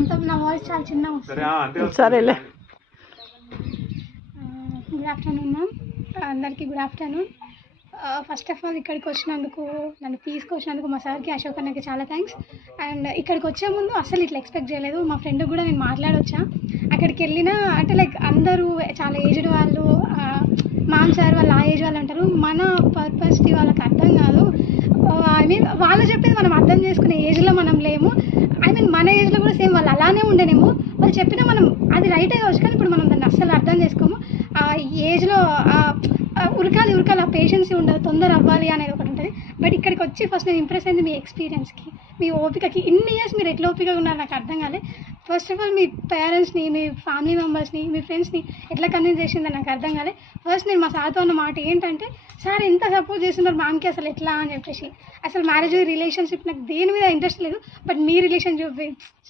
అంత నా వాయిస్ చాలా చిన్నగా వస్తుంది. సరేలే. గుడ్ ఆఫ్టర్నూన్ మ్యామ్, అందరికీ good afternoon. First of all ఇక్కడికి వచ్చినందుకు, నన్ను తీసుకొచ్చినందుకు మా సార్కి, అశోక్ అన్నకి చాలా థ్యాంక్స్. అండ్ ఇక్కడికి వచ్చే ముందు అసలు ఇట్లా ఎక్స్పెక్ట్ చేయలేదు. మా ఫ్రెండ్ కూడా నేను మాట్లాడొచ్చా, అక్కడికి వెళ్ళినా అంటే లైక్ అందరూ చాలా ఏజ్డ్ వాళ్ళు, మామ్ సార్ వాళ్ళు ఆ ఏజ్ వాళ్ళు అంటారు. మన పర్పస్కి వాళ్ళకి అర్థం కాదు. ఐ మీన్ వాళ్ళు చెప్పేది మనం అర్థం చేసుకునే ఏజ్లో మనం లేము. ఐ మీన్ మన ఏజ్లో కూడా సేమ్ వాళ్ళు అలానే ఉండేనేమో. వాళ్ళు చెప్పినా మనం అది రైటే కావచ్చు, కానీ ఇప్పుడు మనం దాన్ని అస్సలు అర్థం చేసుకోము. ఆ ఏజ్లో ఉరకాలి ఆ పేషెన్సీ ఉండదు, తొందర అవ్వాలి అనేది ఒకటి ఉంటుంది. బట్ ఇక్కడికి వచ్చి ఫస్ట్ నేను ఇంప్రెస్ అయింది మీ ఎక్స్పీరియన్స్కి, మీ ఓపికకి. ఇన్ని ఇయర్స్ మీరు ఎట్లా ఓపికగా ఉన్నారు నాకు అర్థం కాలేదు. ఫస్ట్ ఆఫ్ ఆల్ మీ పేరెంట్స్ని, మీ ఫ్యామిలీ మెంబర్స్ని, మీ ఫ్రెండ్స్ని ఎట్లా కన్విన్స్ చేసిందని నాకు అర్థం కాలేదు. ఫస్ట్ నేను మా సార్తో అన్న మాట ఏంటంటే, సార్ ఎంత సపోర్ట్ చేస్తున్నారు మ్యామ్కి అసలు ఎట్లా అని చెప్పేసి. అసలు మ్యారేజ్ రిలేషన్షిప్ నాకు దేని మీద ఇంట్రెస్ట్ లేదు, బట్ మీ రిలేషన్షిప్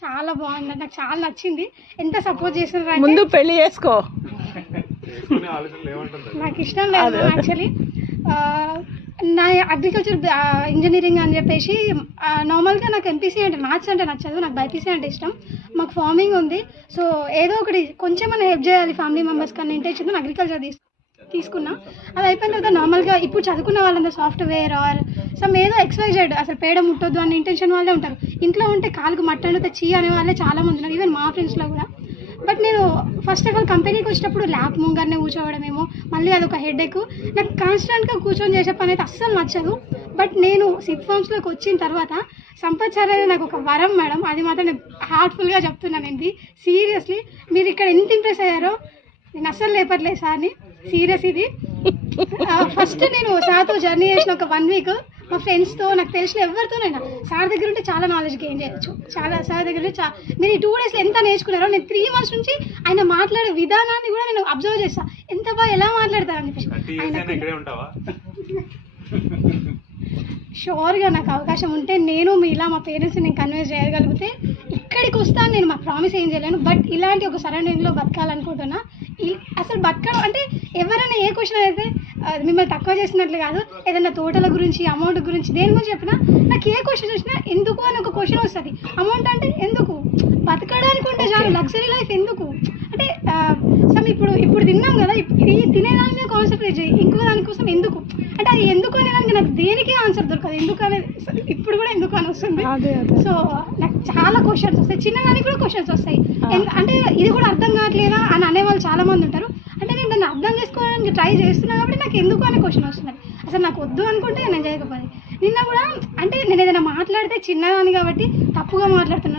చాలా బాగుంది, నాకు చాలా నచ్చింది. ఎంత సపోర్ట్ చేస్తున్నారు. ముందు పెళ్లి చేసుకో, నాకు ఇష్టం లేదు యాక్చువల్లీ. నా అగ్రికల్చర్ ఇంజనీరింగ్ అని చెప్పేసి నార్మల్గా నాకు ఎంపీసీ అంటే మ్యాథ్స్ అంటే నచ్చదు, నాకు బైపీసీ అంటే ఇష్టం. మాకు ఫార్మింగ్ ఉంది, సో ఏదో ఒకటి కొంచెం హెల్ప్ చేయాలి ఫ్యామిలీ మెంబర్స్ కన్నా ఇంటెన్షన్ అగ్రికల్చర్ తీసుకున్నా. అది అయిపోయిన తర్వాత నార్మల్గా ఇప్పుడు చదువుకున్న వాళ్ళంతా సాఫ్ట్వేర్ ఆర్ సమ్ ఏదో ఎక్స్వైజెడ్, అసలు పేడ ముట్టొద్దు అనే ఇంటెన్షన్ వాళ్ళే ఉంటారు. ఇంట్లో ఉంటే కాలుకు మట్టండితే చీ అనే వాళ్ళే చాలా మంది ఉన్నారు, ఈవెన్ మా ఫ్రెండ్స్లో కూడా. బట్ నేను ఫస్ట్ ఆఫ్ ఆల్ కంపెనీకి వచ్చినప్పుడు ల్యాబ్ ముంగరనే కూర్చోవడమేమో, మళ్ళీ అదొక హెడేక్. నాకు కాన్స్టెంట్గా కూర్చొని చేసే పని అయితే అస్సలు నచ్చదు. బట్ నేను సిప్ ఫార్మ్స్లోకి వచ్చిన తర్వాత సంపత్ సార్ అనేది నాకు ఒక వరం మేడం, అది మాత్రం నేను హార్ట్ఫుల్గా చెప్తున్నాను. ఏంటి సీరియస్లీ మీరు ఇక్కడ ఎంత ఇంప్రెస్ అయ్యారో నేను అస్సలు లేపట్లేదు సార్ని, సీరియస్ ఇది. ఫస్ట్ నేను సార్తో జర్నీ చేసిన ఒక 1 వీక్ మా ఫ్రెండ్స్తో, నాకు తెలిసిన ఎవరితోనైనా సార్ దగ్గర ఉంటే చాలా నాలెడ్జ్ గెయిన్ చేయొచ్చు. చాలా సార్ దగ్గర మీరు ఈ 2 డేస్లో ఎంత నేర్చుకున్నారో, నేను 3 months నుంచి ఆయన మాట్లాడే విధానాన్ని కూడా నేను అబ్జర్వ్ చేస్తాను, ఎంత బాగా ఎలా మాట్లాడతారని చెప్పేసి. షూర్గా నాకు అవకాశం ఉంటే నేను మీలా మా పేరెంట్స్ని నేను కన్విన్స్ చేయగలిగితే ఇక్కడికి వస్తాను. నేను మా ప్రామిస్ ఏం చేయలేను, బట్ ఇలాంటి ఒక సరౌండింగ్లో బతకాలనుకుంటున్నా. అసలు బతకడం అంటే ఎవరైనా ఏ క్వశ్చన్ అయితే మిమ్మల్ని తక్కువ చేసినట్లు కాదు, ఏదైనా తోటల గురించి, అమౌంట్ గురించి, దేని గురించి చెప్పినా నాకు ఏ క్వశ్చన్ వచ్చినా ఎందుకు అని ఒక క్వశ్చన్ వస్తుంది. అమౌంట్ అంటే ఎందుకు, బతకడానికి ఉంటే చాలు, లగ్జరీ లైఫ్ ఎందుకు అంటే సమ్ ఇప్పుడు తిన్నాం కదా, ఇది తినేదాని మీద కాన్సన్ట్రేట్ చేయి, ఇంకో దానికోసం ఎందుకు అంటే అది ఎందుకు అనేదానికి నాకు దేనికి ఆన్సర్ దొరకదు. ఎందుకు అనేది ఇప్పుడు కూడా ఎందుకు అని వస్తుంది. సో నాకు చాలా క్వశ్చన్స్ వస్తాయి, చిన్నదానికి కూడా క్వశ్చన్స్ వస్తాయి. అంటే ఇది కూడా అర్థం కావట్లేదా అని అనేవాళ్ళు చాలా మంది ఉంటారు. అంటే నేను దాన్ని అర్థం చేసుకోవడానికి ట్రై చేస్తున్నాను కాబట్టి నాకు ఎందుకు అనే క్వశ్చన్ వస్తుంది. అసలు నాకు వద్దు అనుకుంటే నేను చేయకపోతే. నిన్న కూడా అంటే నేను ఏదైనా మాట్లాడితే చిన్నదాన్ని కాబట్టి తప్పుగా మాట్లాడుతున్నాను,